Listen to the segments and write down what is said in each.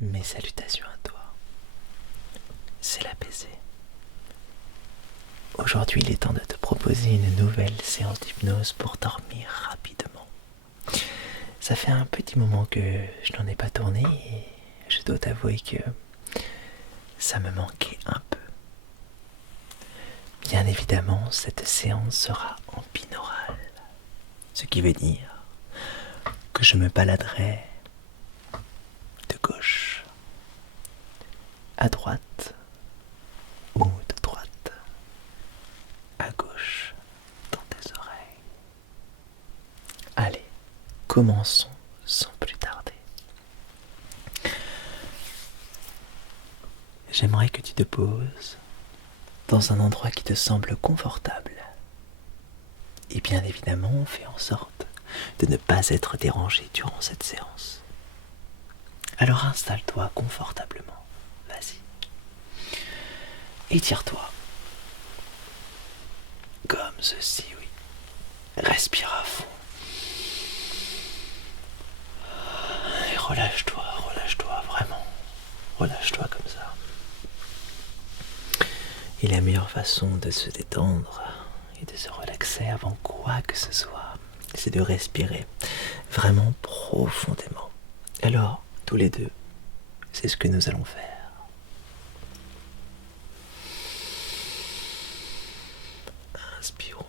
Mes salutations à toi. C'est l'apaisé. Aujourd'hui, il est temps de te proposer une nouvelle séance d'hypnose pour dormir rapidement. Ça fait un petit moment que je n'en ai pas tourné et je dois t'avouer que ça me manquait un peu. Bien évidemment, cette séance sera en binaural, ce qui veut dire que je me baladerai de gauche à droite ou de droite à gauche dans tes oreilles. Allez, commençons sans plus tarder. J'aimerais que tu te poses dans un endroit qui te semble confortable. Et bien évidemment, fais en sorte de ne pas être dérangé durant cette séance. Alors installe-toi confortablement. Vas-y. Étire-toi. Comme ceci, oui. Respire à fond. Et relâche-toi, vraiment. Relâche-toi comme ça. Et la meilleure façon de se détendre et de se relaxer avant quoi que ce soit, c'est de respirer vraiment profondément. Alors, tous les deux, c'est ce que nous allons faire. Inspirons.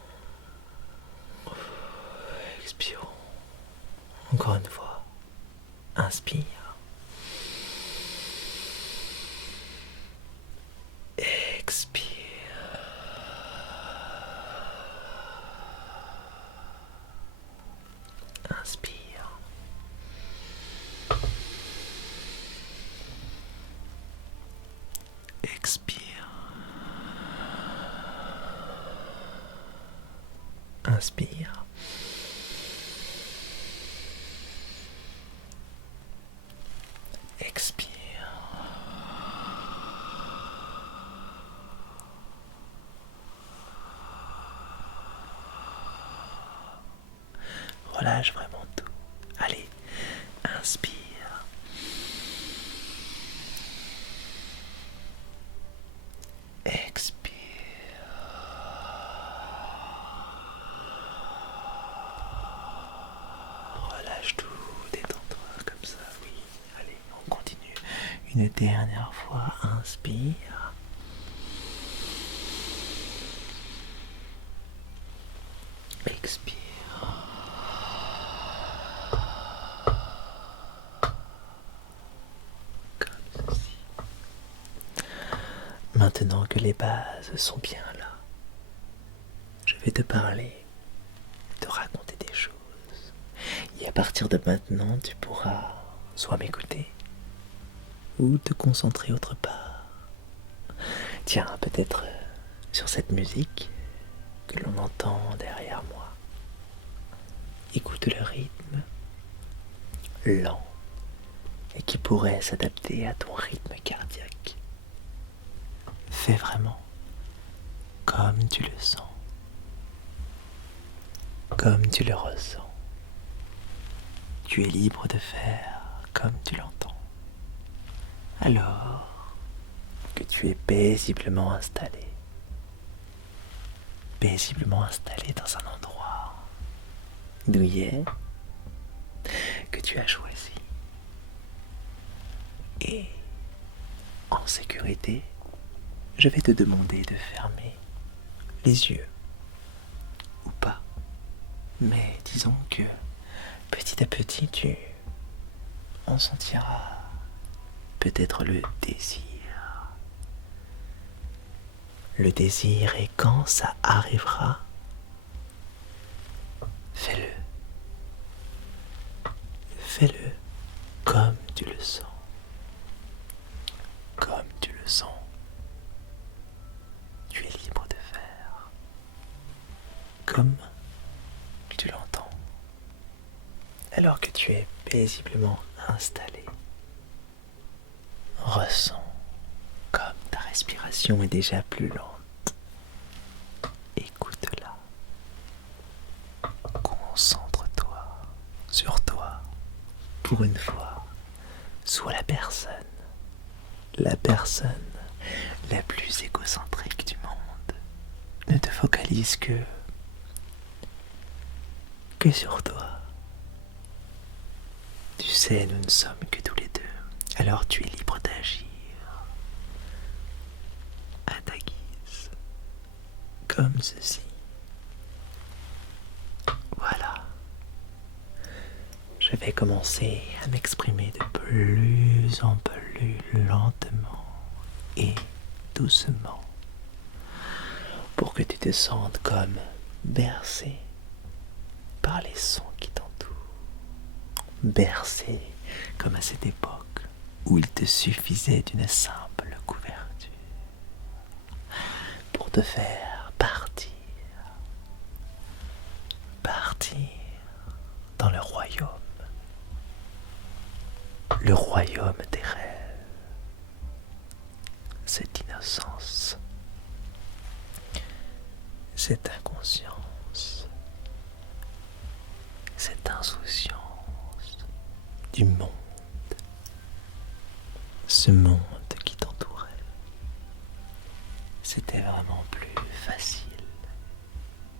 Expirons. Encore une fois. Inspire. Expire. Inspire. Expire. Inspire. Expire. Relâche vraiment tout. Allez, inspire. Expire. Relâche tout, détends-toi comme ça, oui. Allez, on continue. Une dernière fois, inspire. Expire. Comme ceci. Maintenant que les bases sont bien là, je vais te parler, te raconter des choses. Et à partir de maintenant, tu pourras soit m'écouter ou te concentrer autre part. Tiens, peut-être sur cette musique que l'on entend derrière moi. Écoute le rythme lent et qui pourrait s'adapter à ton rythme cardiaque. Fais vraiment comme tu le sens, comme tu le ressens. Tu es libre de faire comme tu l'entends. Alors que tu es paisiblement installé dans un endroit douillet que tu as choisi et en sécurité, je vais te demander de fermer les yeux ou pas, mais disons que petit à petit tu en sentiras peut-être le désir. Le désir, et quand ça arrivera, fais-le. Fais-le comme tu le sens. Comme tu le sens. Tu es libre de faire comme tu l'entends. Alors que tu es paisiblement installé, ressens comme ta respiration est déjà plus lente. Écoute-la. Concentre-toi sur toi. Pour une fois, Sois la personne la plus égocentrique du monde. Ne te focalise que sur toi. Tu sais, nous ne sommes que tous les deux. Alors tu es libre d'agir à ta guise, comme ceci. Voilà. Je vais commencer à m'exprimer de plus en plus lentement et doucement pour que tu te sentes comme bercé par les sons qui t'entourent. Bercé comme à cette époque où il te suffisait d'une simple couverture pour te faire partir dans le royaume des rêves, cette innocence, cette inconscience, cette insouciance du monde, ce monde qui t'entourait. C'était vraiment plus facile,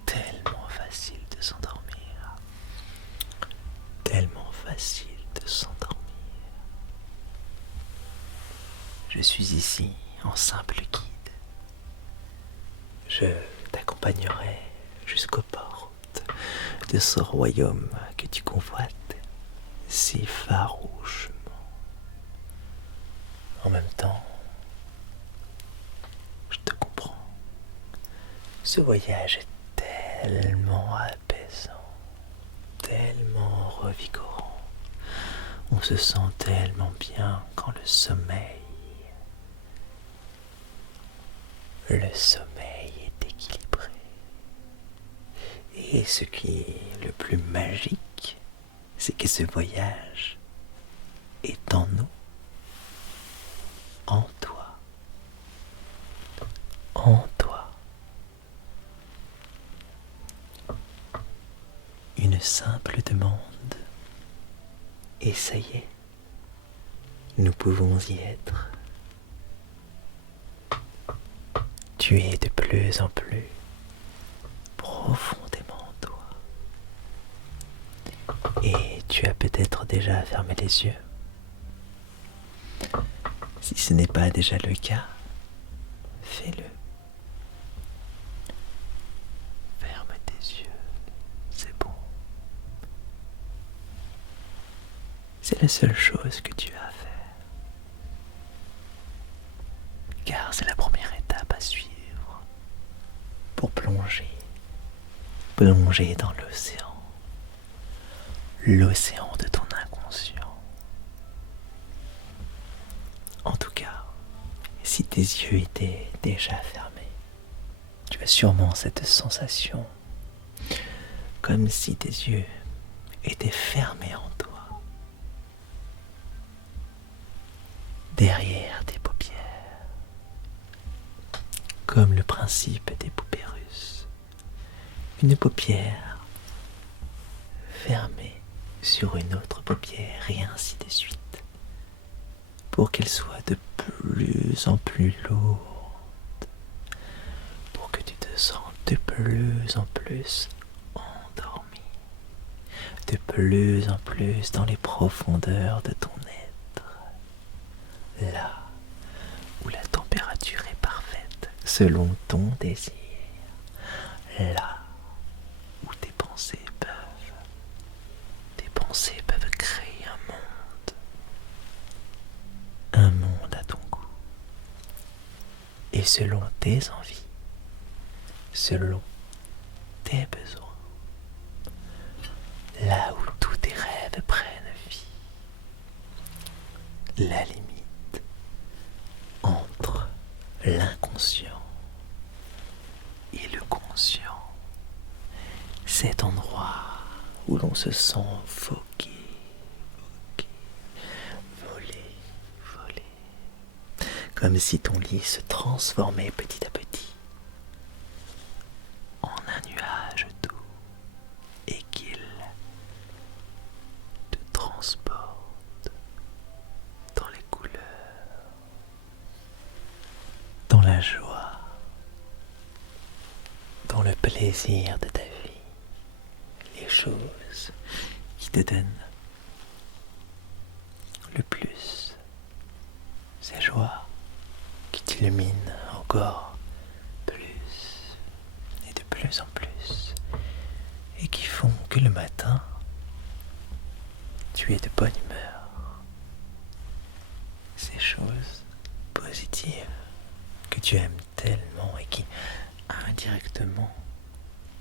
tellement facile de s'endormir, tellement facile de s'endormir. Je suis ici en simple guide. Je t'accompagnerai jusqu'aux portes de ce royaume que tu convoites si farouchement. En même temps, je te comprends. Ce voyage est tellement apaisant, tellement revigorant. On se sent tellement bien quand le sommeil est équilibré. Et ce qui est le plus magique, c'est que ce voyage est en nous, en toi, en toi. Une simple demande, et ça y est, nous pouvons y être. Tu es de plus en plus profondément en toi. Et tu as peut-être déjà fermé les yeux. Si ce n'est pas déjà le cas, fais-le. Ferme tes yeux, c'est bon. C'est la seule chose que tu as à faire. Car c'est la première étape à suivre pour plonger dans l'océan de ton inconscient. En tout cas, si tes yeux étaient déjà fermés, tu as sûrement cette sensation comme si tes yeux étaient fermés en toi, derrière tes paupières, comme le principe des poupées russes. Une paupière fermée sur une autre paupière et ainsi de suite, pour qu'elle soit de plus en plus lourde, pour que tu te sentes de plus en plus endormi, de plus en plus dans les profondeurs de ton être, là où la température est parfaite selon ton désir, là où tes pensées peuvent créer un monde à ton goût et selon tes envies, selon tes besoins, là où tous tes rêves prennent vie. La limite entre l'inconscient et le conscient, cet endroit où l'on se sent voguer, voler, comme si ton lit se transformait petit à petit en un nuage doux et qu'il te transporte plaisirs de ta vie, les choses qui te donnent le plus, ces joies qui t'illuminent encore plus et de plus en plus, et qui font que le matin, tu es de bonne humeur. Ces choses positives que tu aimes tellement et qui, indirectement,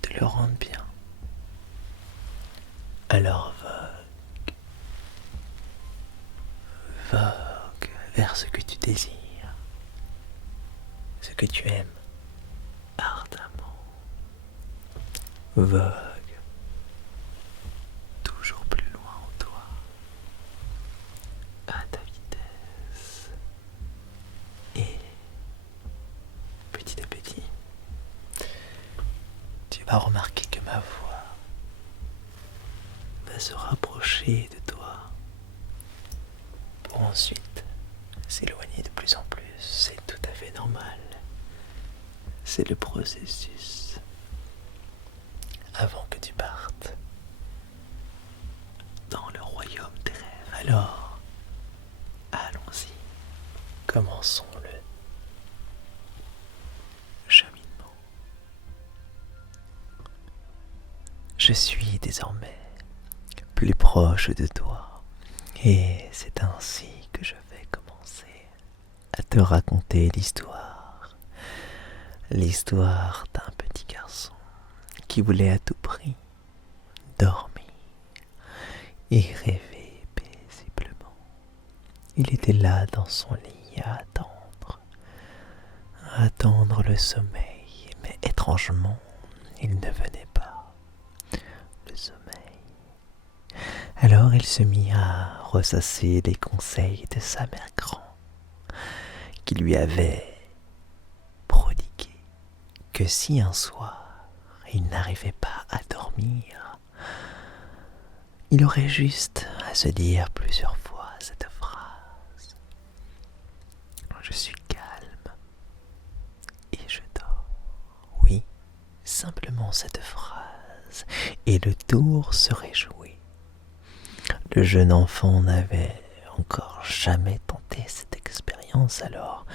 te le rendent bien. Alors vogue vers ce que tu désires, ce que tu aimes ardemment. Vogue toujours plus loin en toi, à ta vitesse. Et petit à petit, tu vas remarquer que ma voix va se rapprocher de toi pour ensuite s'éloigner de plus en plus. C'est tout à fait normal. C'est le processus avant que tu partes dans le royaume des rêves. Alors, allons-y. Commençons le cheminement. Je suis désormais plus proche de toi et c'est ainsi que je vais commencer à te raconter l'histoire d'un petit garçon qui voulait à tout prix dormir et rêver paisiblement. Il était là dans son lit à attendre le sommeil, mais étrangement, il ne venait pas, le sommeil. Alors il se mit à ressasser les conseils de sa mère grand, qui lui avait prodigué que si un soir il n'arrivait pas à dormir, il aurait juste à se dire plusieurs fois cette phrase: je suis calme et je dors. Oui, simplement cette phrase, et le tour serait joué. Le jeune enfant n'avait encore jamais tenté cette expérience, alors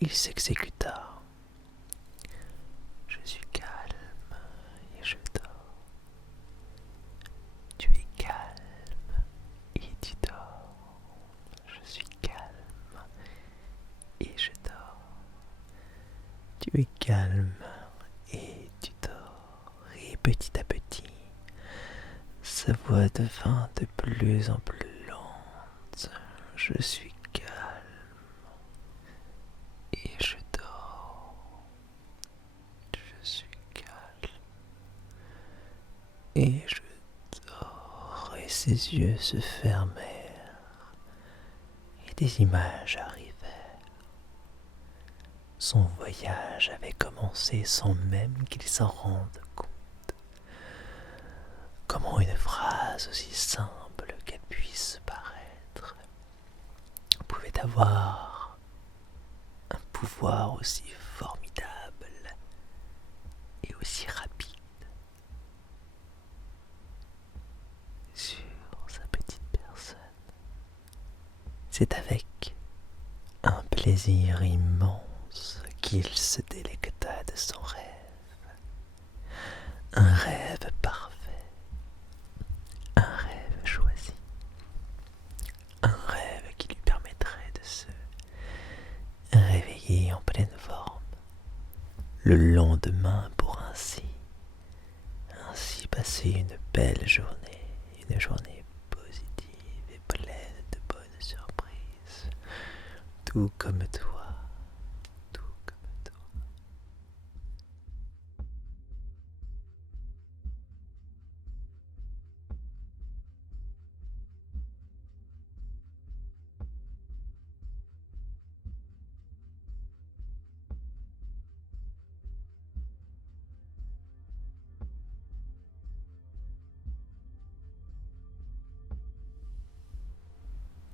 il s'exécuta. Je suis calme et je dors. Tu es calme et tu dors. Je suis calme et je dors. Tu es calme et tu dors. Et petit à petit, sa voix devint de plus en plus lente. Je suis calme et je dors. Je suis calme et je dors. Et ses yeux se fermèrent et des images arrivèrent. Son voyage avait commencé sans même qu'il s'en rende compte. Comment une phrase aussi simple qu'elle puisse paraître pouvait avoir un pouvoir aussi formidable et aussi rapide sur sa petite personne. C'est avec un plaisir immense qu'il se délecta de son rêve. Un rêve parfait. Un rêve choisi, un rêve qui lui permettrait de se réveiller en pleine forme le lendemain pour ainsi passer une belle journée, une journée positive et pleine de bonnes surprises, tout comme toi, tout comme toi.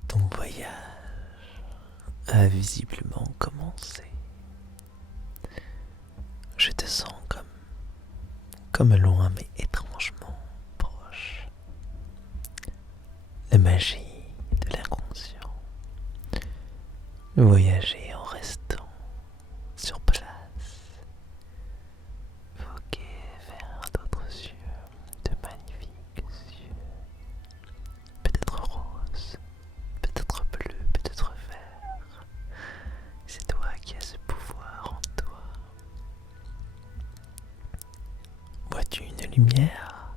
Ton voyage a visiblement commencé. Je te sens comme comme loin mais étrangement proche. La magie de l'inconscient. Voyager en restant sur place. Voguer vers d'autres cieux, de magnifiques cieux. Peut-être rose, peut-être bleu, peut-être vert. C'est toi qui as ce pouvoir en toi. Vois-tu une lumière?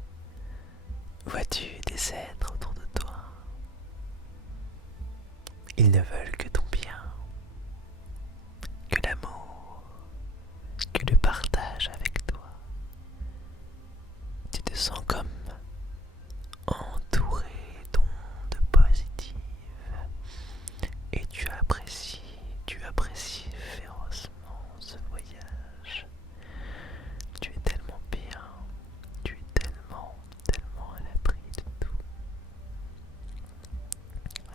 Vois-tu des êtres autour de toi? Ils ne veulent que ton bien, que l'amour, que le partage avec toi. Tu te sens comme entouré d'ondes positives et tu apprécies férocement ce voyage. Tu es tellement bien, tu es tellement à l'abri de tout.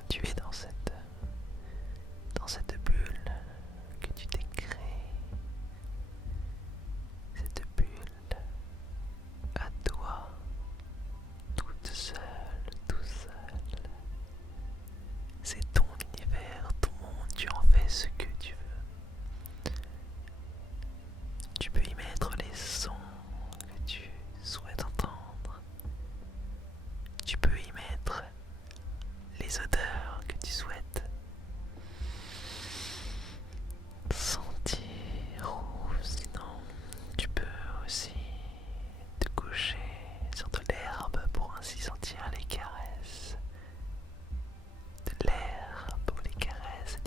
Tu es dans cette bulle que tu t'es créée, cette bulle à toi, toute seule, tout seul. C'est ton univers, ton monde, tu en fais ce que tu veux. Tu peux y mettre les sons que tu souhaites entendre. Tu peux y mettre les odeurs que tu souhaites sentir, ou sinon tu peux aussi te coucher sur de l'herbe pour ainsi sentir les caresses de l'air, pour les caresses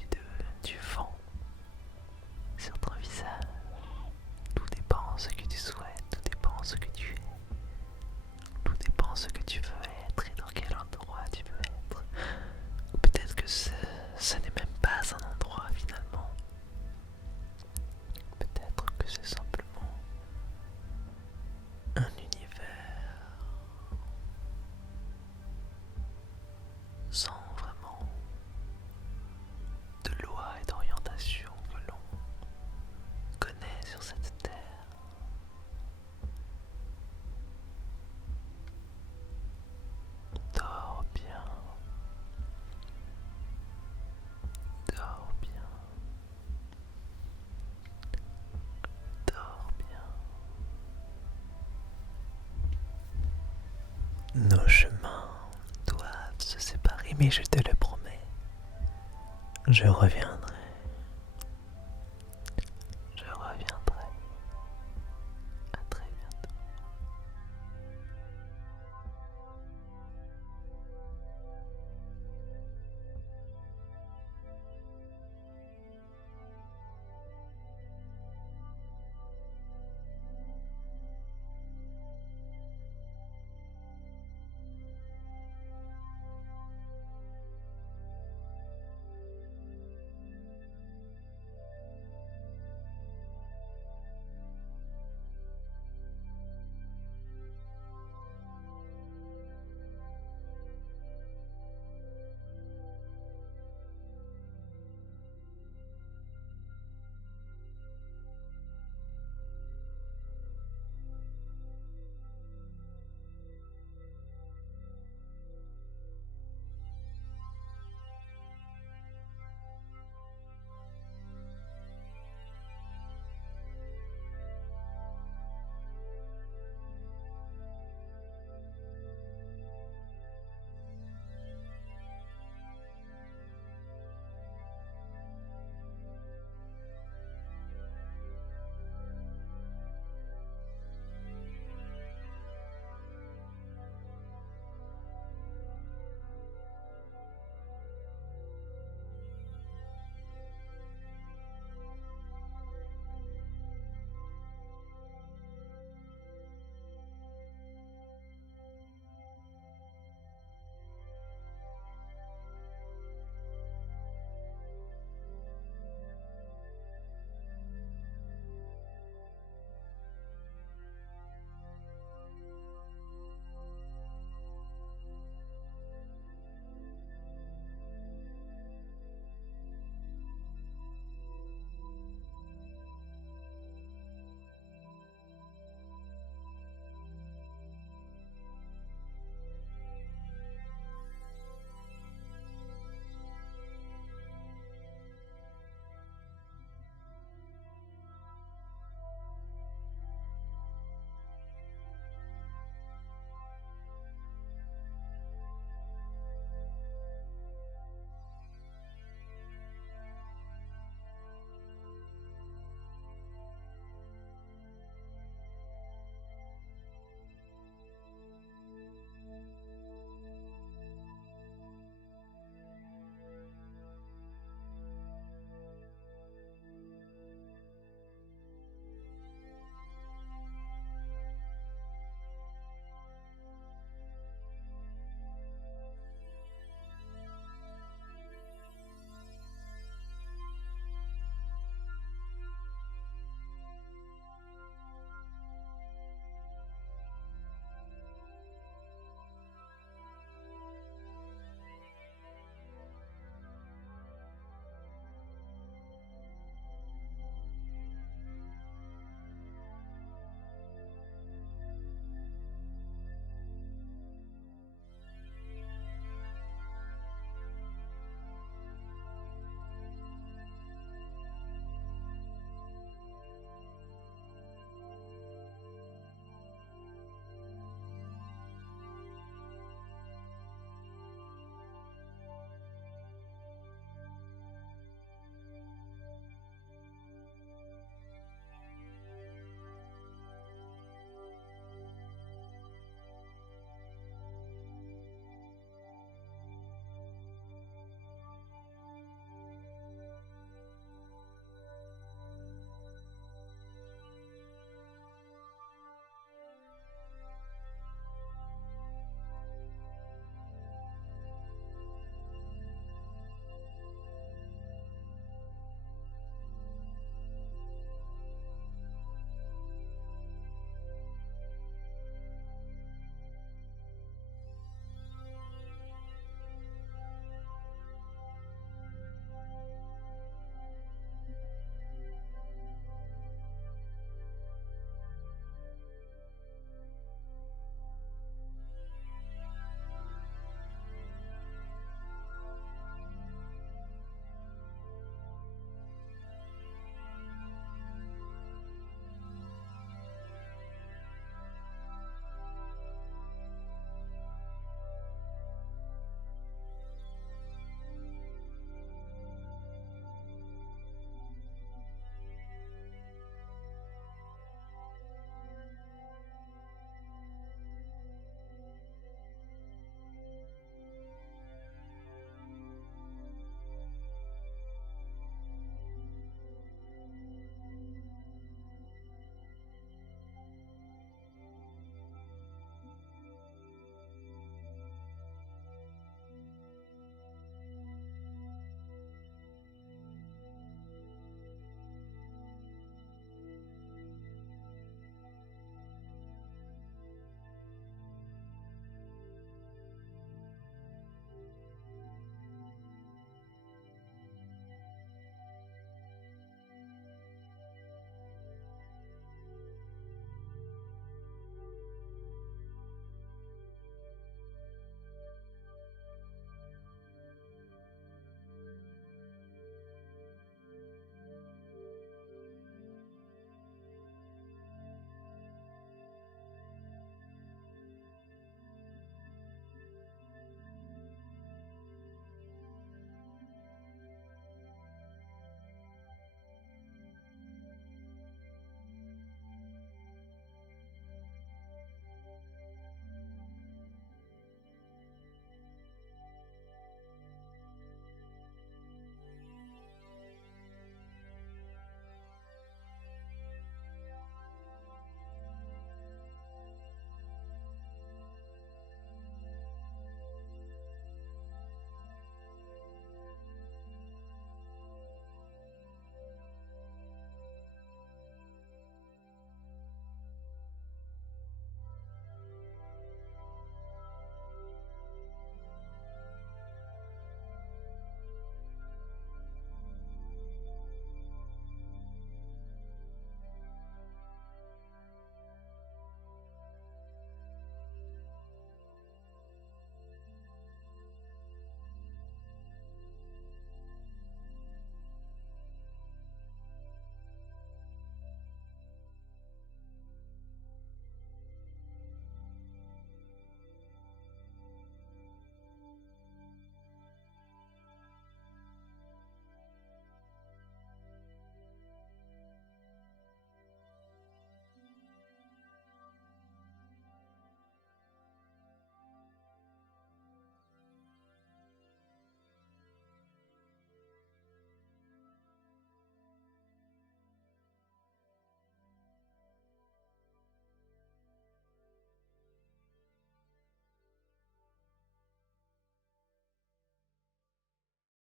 du vent sur ton visage. Tout dépend ce que tu souhaites, tout dépend ce que tu es, tout dépend ce que tu veux être et dans quel endroit tu veux être. Ou peut-être que ce n'est même pas un endroit finalement. Peut-être que c'est simplement un univers sans vraiment de loi et d'orientation que l'on connaît sur cette terre. Dors bien, dors bien, dors bien. Nos chemins doivent se séparer, mais je te le promets, je reviendrai